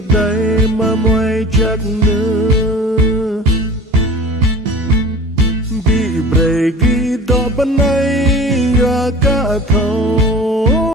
tiệt đây mà môi chắc nữa bị bể ghi đó bên này và cả thâu